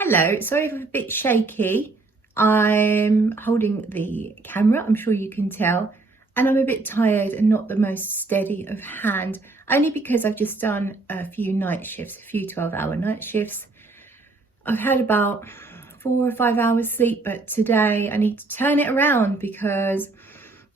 Hello, sorry if I'm a bit shaky. I'm holding the camera, I'm sure you can tell, and I'm a bit tired and not the most steady of hand, only because I've just done a few night shifts, a few 12-hour night shifts. I've had about 4 or 5 hours sleep, but today I need to turn it around because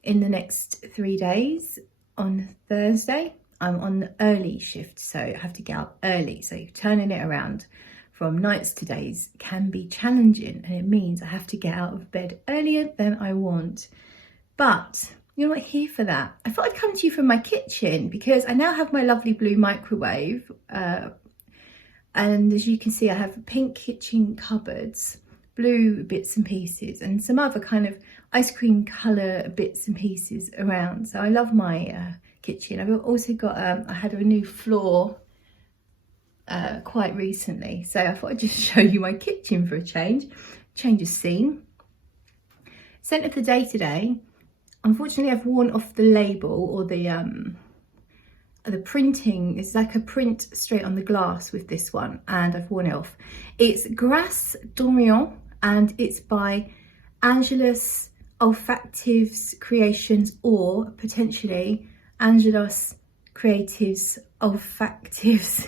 in the next 3 days, on Thursday, I'm on the early shift, so I have to get up early, so turning it around from nights to days can be challenging, and it means I have to get out of bed earlier than I want. But you're not here for that. I thought I'd come to you from my kitchen because I now have my lovely blue microwave, and as you can see I have pink kitchen cupboards, blue bits and pieces, and some other kind of ice cream colour bits and pieces around. So I love my kitchen. I've also got I had a new floor quite recently, so I thought I'd just show you my kitchen for a change of scene. Scent of the day today, unfortunately I've worn off the label, or the printing is like a print straight on the glass with this one, and I've worn it off. It's Grasse d'Orient and it's by Angelos Olfactives Creations, or potentially Angelos Creatives Olfactives.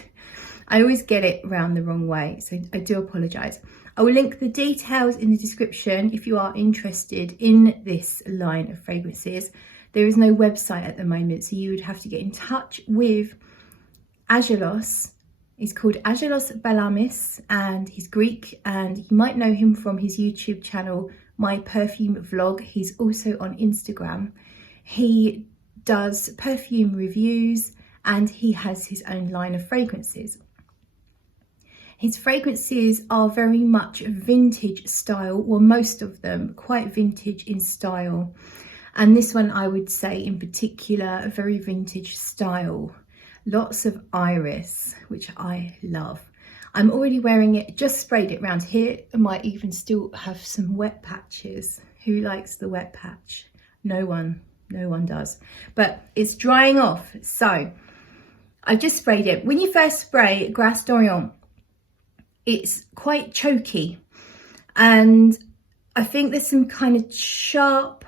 I always get it round the wrong way, so I do apologise. I will link the details in the description if you are interested in this line of fragrances. There is no website at the moment, so you would have to get in touch with Angelos. He's called Angelos Balamis and he's Greek, and you might know him from his YouTube channel, My Perfume Vlog. He's also on Instagram. He does perfume reviews and he has his own line of fragrances. His fragrances are very much vintage style, or most of them quite vintage in style. And this one I would say in particular, a very vintage style. Lots of iris, which I love. I'm already wearing it, just sprayed it around here. I might even still have some wet patches. Who likes the wet patch? No one does. But it's drying off, so I've just sprayed it. When you first spray Grasse d'Orient, it's quite choky, and I think there's some kind of sharp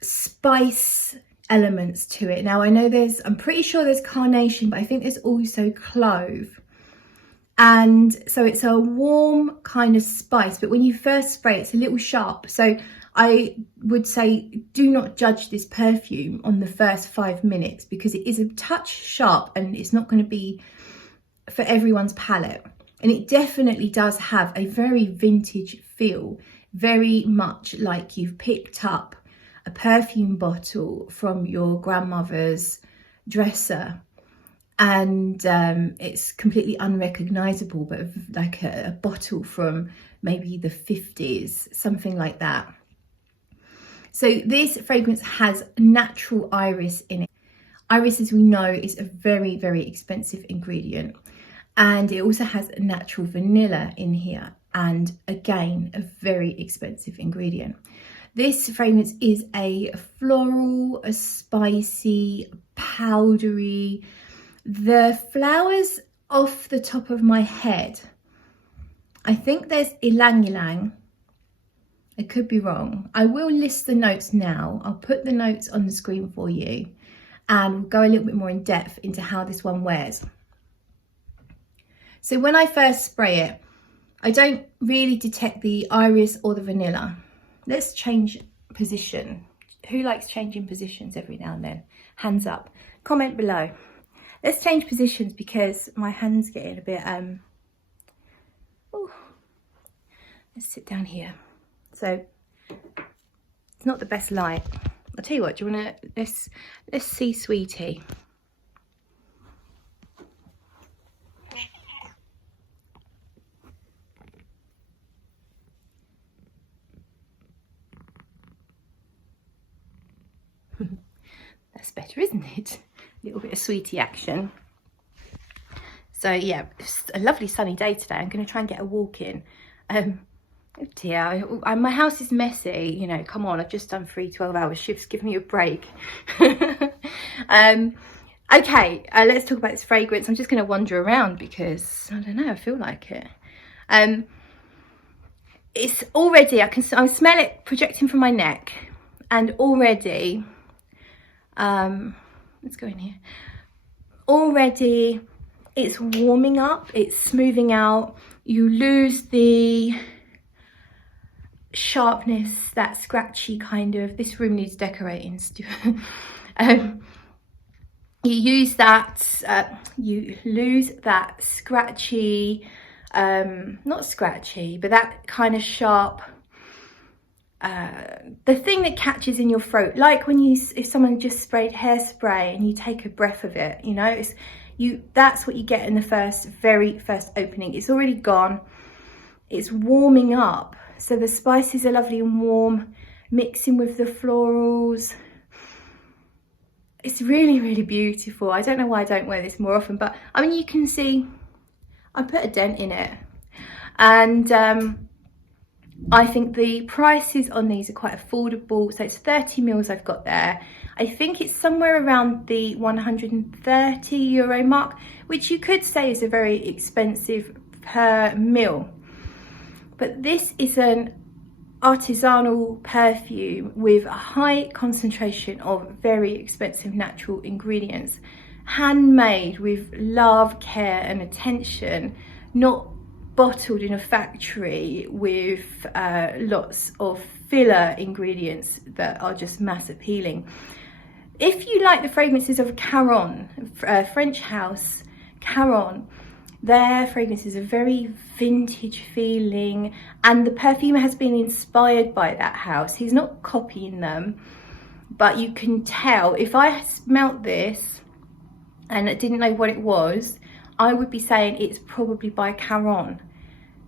spice elements to it. Now I know I'm pretty sure there's carnation, but I think there's also clove, and so it's a warm kind of spice, but when you first spray it's a little sharp. So I would say do not judge this perfume on the first 5 minutes, because it is a touch sharp and it's not going to be for everyone's palate. And it definitely does have a very vintage feel, very much like you've picked up a perfume bottle from your grandmother's dresser, and it's completely unrecognizable, but like a bottle from maybe the 50s, something like that. So this fragrance has natural iris in it. Iris, as we know, is a very, very expensive ingredient. And it also has natural vanilla in here. And again, a very expensive ingredient. This fragrance is a floral, a spicy, powdery. The flowers off the top of my head, I think there's Ylang. I could be wrong. I will list the notes now. I'll put the notes on the screen for you, and we'll go a little bit more in depth into how this one wears. So when I first spray it, I don't really detect the iris or the vanilla. Let's change position. Who likes changing positions every now and then? Hands up. Comment below. Let's change positions because my hand's getting a bit ooh. Let's sit down here. So it's not the best light. I'll tell you what, do you want to, let's see Sweetie. That's better, isn't it? A little bit of Sweetie action. So yeah, it's a lovely sunny day today. I'm going to try and get a walk in. Oh dear, my house is messy, you know, come on, I've just done 3 12-hour shifts, give me a break. Okay, let's talk about this fragrance. I'm just going to wander around because I don't know, I feel like it. It's already, I smell it projecting from my neck, and already, let's go in here. Already it's warming up, it's smoothing out. You lose the sharpness, that scratchy kind of, this room needs decorating, Stuart. You lose that scratchy, not scratchy, but that kind of sharp, the thing that catches in your throat, like when if someone just sprayed hairspray and you take a breath of it, you know, that's what you get in the very first opening. It's already gone, it's warming up, so the spices are lovely and warm, mixing with the florals. It's really, really beautiful. I don't know why I don't wear this more often, but I mean, you can see I put a dent in it, and I think the prices on these are quite affordable. So it's 30 mils I've got there. I think it's somewhere around the 130 euro mark, which you could say is a very expensive per mil. But this is an artisanal perfume with a high concentration of very expensive natural ingredients, handmade with love, care and attention, not bottled in a factory with lots of filler ingredients that are just mass appealing. If you like the fragrances of Caron, French house Caron, their fragrances are very vintage feeling, and the perfumer has been inspired by that house. He's not copying them, but you can tell. If I smelt this and I didn't know what it was, I would be saying it's probably by Caron,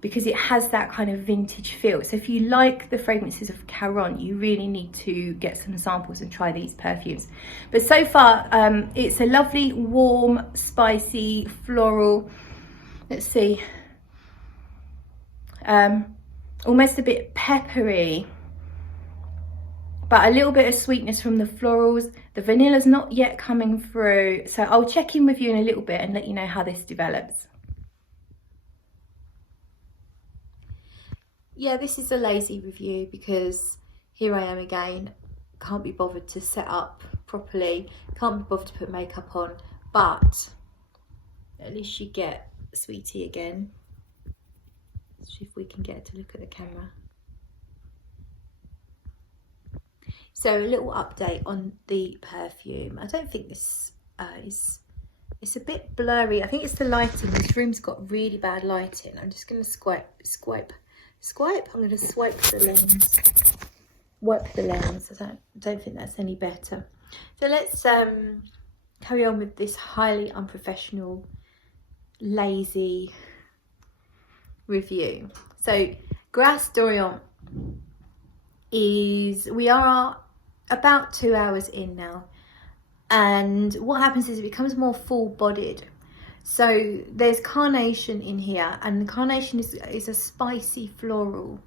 because it has that kind of vintage feel. So if you like the fragrances of Caron, you really need to get some samples and try these perfumes. But so far, it's a lovely, warm, spicy, floral, let's see, almost a bit peppery, but a little bit of sweetness from the florals. The vanilla's not yet coming through, so I'll check in with you in a little bit and let you know how this develops. Yeah, this is a lazy review because here I am again, can't be bothered to set up properly, can't be bothered to put makeup on, but at least you get Sweetie again. Let's see if we can get her to look at the camera. So a little update on the perfume. I don't think this it's a bit blurry. I think it's the lighting. This room's got really bad lighting. I'm just going to swipe. I'm going to swipe the lens. Wipe the lens. I don't think that's any better. So let's carry on with this highly unprofessional, lazy review. So Grasse d'Orient we are about 2 hours in now, and what happens is it becomes more full-bodied. So there's carnation in here, and the carnation is a spicy floral.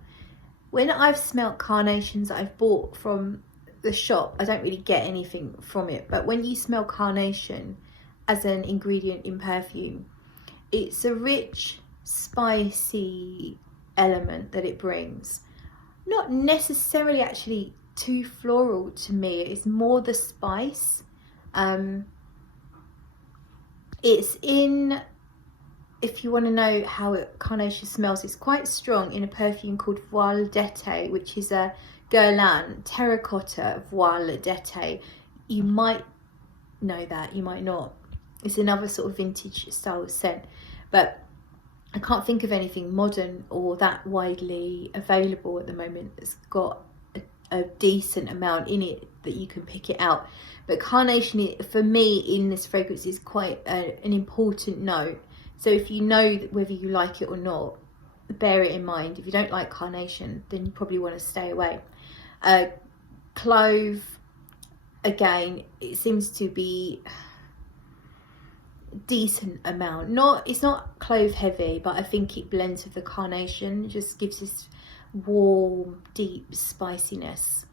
When I've smelt carnations that I've bought from the shop, I don't really get anything from it, but when you smell carnation as an ingredient in perfume, it's a rich, spicy element that it brings. Not necessarily actually too floral to me, it's more the spice. It's in, if you want to know how carnation smells, it's quite strong in a perfume called Voile d'été, which is a Guerlain terracotta Voile d'été. You might know that, you might not. It's another sort of vintage style scent, but I can't think of anything modern or that widely available at the moment that's got a decent amount in it that you can pick it out. But carnation, for me, in this fragrance is quite an important note. So if you know whether you like it or not, bear it in mind. If you don't like carnation, then you probably want to stay away. Clove, again, it seems to be decent amount. It's not clove heavy, but I think it blends with the carnation. It just gives this warm, deep spiciness.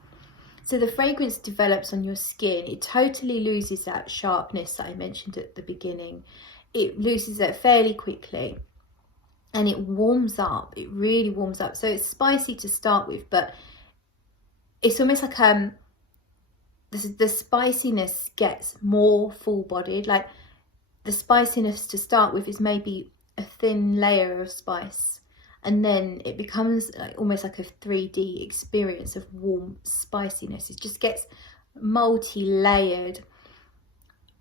So the fragrance develops on your skin. It totally loses that sharpness that I mentioned at the beginning. It loses that fairly quickly, and it warms up. It really warms up. So it's spicy to start with, but it's almost like the spiciness gets more full-bodied. Like the spiciness to start with is maybe a thin layer of spice, and then it becomes like almost like a 3D experience of warm spiciness. It just gets multi-layered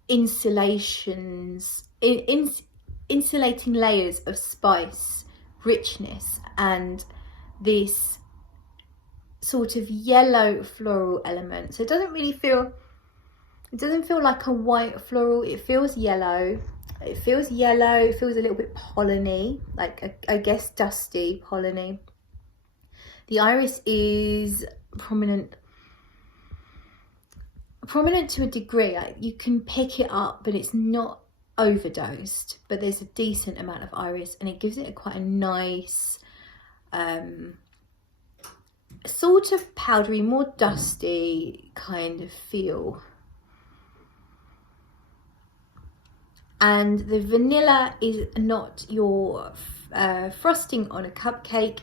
insulating layers of spice, richness, and this sort of yellow floral element. So it doesn't feel like a white floral. It feels yellow. It feels a little bit polleny, like I guess dusty polleny. The iris is prominent to a degree. Like you can pick it up, but it's not overdosed, but there's a decent amount of iris, and it gives it quite a nice sort of powdery, more dusty kind of feel. And the vanilla is not your frosting on a cupcake.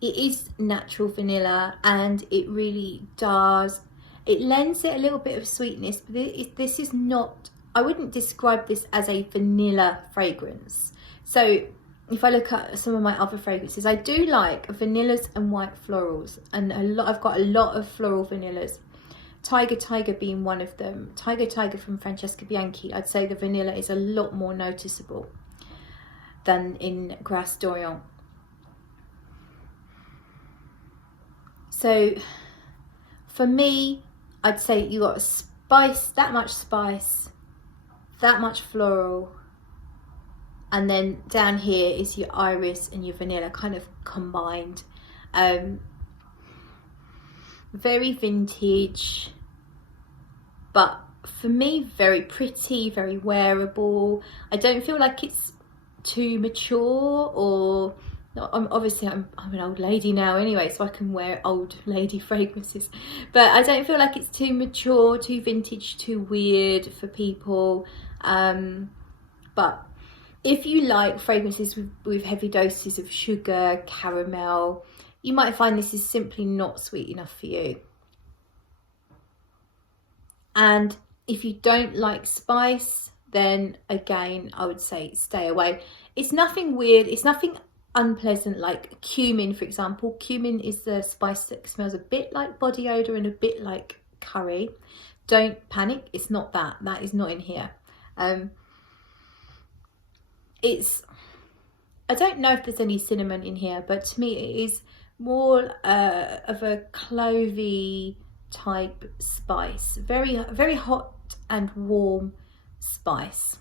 It is natural vanilla, and it really does, it lends it a little bit of sweetness, but this is not, I wouldn't describe this as a vanilla fragrance. So if I look at some of my other fragrances, I do like vanillas and white florals, and I've got a lot of floral vanillas. Tiger being one of them. Tiger from Francesca Bianchi. I'd say the vanilla is a lot more noticeable than in Grasse d'Orient. So for me, I'd say you got spice, that much floral, and then down here is your iris and your vanilla kind of combined. Very vintage, but for me very pretty, very wearable. I don't feel like it's too mature, or obviously I'm an old lady now anyway, so I can wear old lady fragrances, but I don't feel like it's too mature, too vintage, too weird for people. But if you like fragrances with heavy doses of sugar, caramel, you might find this is simply not sweet enough for you. And if you don't like spice, then again, I would say stay away. It's nothing weird, it's nothing unpleasant like cumin, for example. Cumin is the spice that smells a bit like body odor and a bit like curry. Don't panic, it's not that. That is not in here. I don't know if there's any cinnamon in here, but to me it is more of a clovey type spice, very hot and warm spice.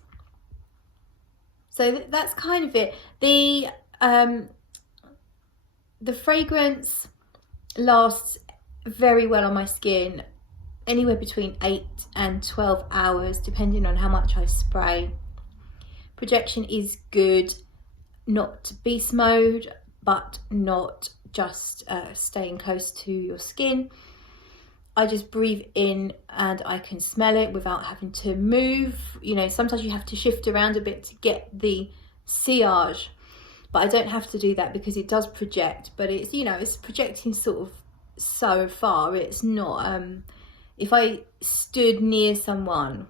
So that's kind of it. The fragrance lasts very well on my skin, anywhere between 8 and 12 hours depending on how much I spray. Projection is good, not beast mode, but not just staying close to your skin. I just breathe in and I can smell it without having to move. You know, sometimes you have to shift around a bit to get the sillage, but I don't have to do that because it does project, but it's, you know, it's projecting sort of so far. It's not, if I stood near someone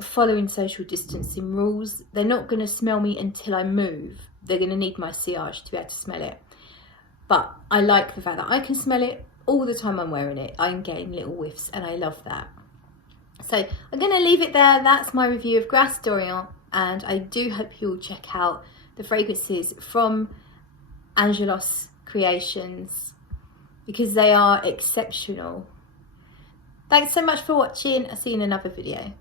following social distancing rules, they're not going to smell me until I move. They're going to need my sillage to be able to smell it. But I like the fact that I can smell it all the time I'm wearing it. I'm getting little whiffs and I love that. So I'm going to leave it there. That's my review of Grasse d'Orient, and I do hope you'll check out the fragrances from Angelos Creations because they are exceptional. Thanks so much for watching. I'll see you in another video.